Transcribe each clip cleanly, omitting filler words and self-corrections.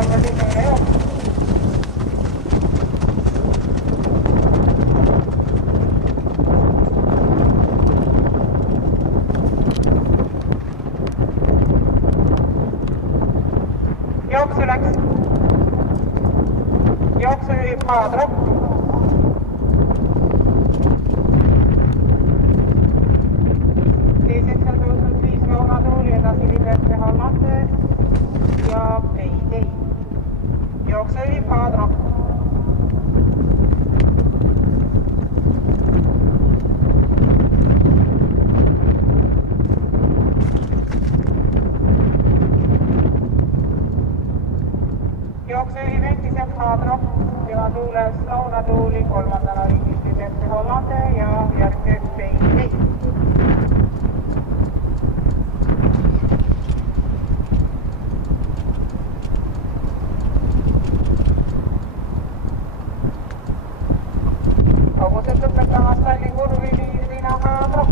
peaaegu esimene jooks. Jooksu läks. Jooksu juhib maatropp. Teiseks on tõusnud 5 lounatuuli, edasi Liberty Hollande ja Payday. Jooksu juhib maatropp. Jooksu juhib endiselt maatropp, tema tuules lounatuuli, kolmandana ringis Liberty Hollande ja järgnev Payday. Hobused lõpetamas Tallinna kurvi liidrina maatropp.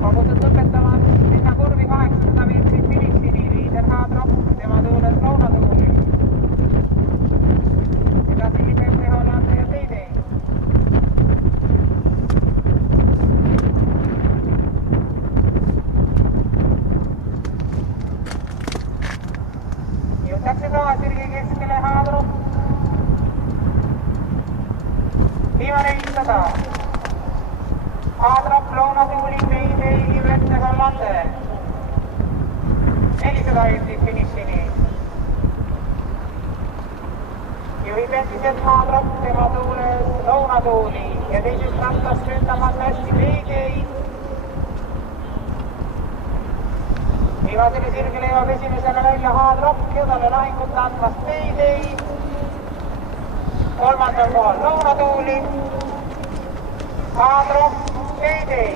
Hobused lõpetamas minna kurvi 800 meetrit finishini, liider maatropp, tema tuules lounatuuli. Edasi Liberty Hollande ja Payday. Jõutakse tagasirgi keskele maatropp. Viimane 500. Maatropp, lounatuuli, Payday, Liberty Hollande. 400 meetrit finishini. Juhib endiselt maatropp, tema tuules lounatuuli ja teisest rattast ründamas hästi Payday. Viimasele sirgele jõuab esimesena välja maatropp ja talle lahingut andmas Payday. Kolmandal kohal lounatuuli. Maatropp, Payday.